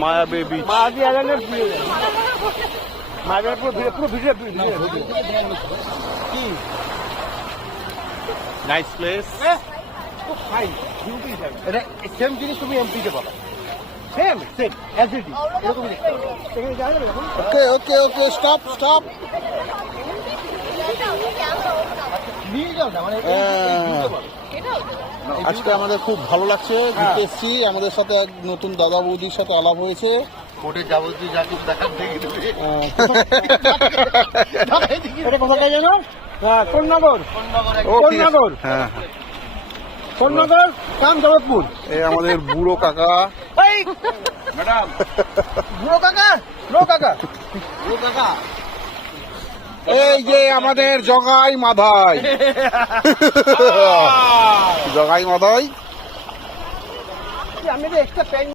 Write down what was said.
মায়াবী বিচ। মায়াবী আইল্যান্ডের মায়াবী পুরো ভিডিও কি নাইস প্লেস। খুব ফাইন বিউটি। এটা সেম জিনিস তুমি এমপিতে পাবা, same same as it is এরকম দেখতে পাবে। এখানে যাবে না এখন। ওকে ওকে ওকে স্টপ স্টপ। নিয়ে যাও না মানে আজকে আমাদের খুব ভালো লাগছে, ঘুরতে এসেছি। আমাদের সাথে এক নতুন দাদা বৌদির সাথে আলাপ হয়েছে। কোর্টে যাবতীয় যা কিছু দেখার দেখে এটা কোথায় জানো? কোন নগর? কোন নগর? হ্যাঁ কোন নগর? কাম জগৎপুর। এই আমাদের বুড়ো কাকা। এই ম্যাডাম বুড়ো কাকা, লো কাকা, লো কাকা। এই যে আমাদের জগাই মাধাই। জগাই মাধাই। আমি এক্সট্রা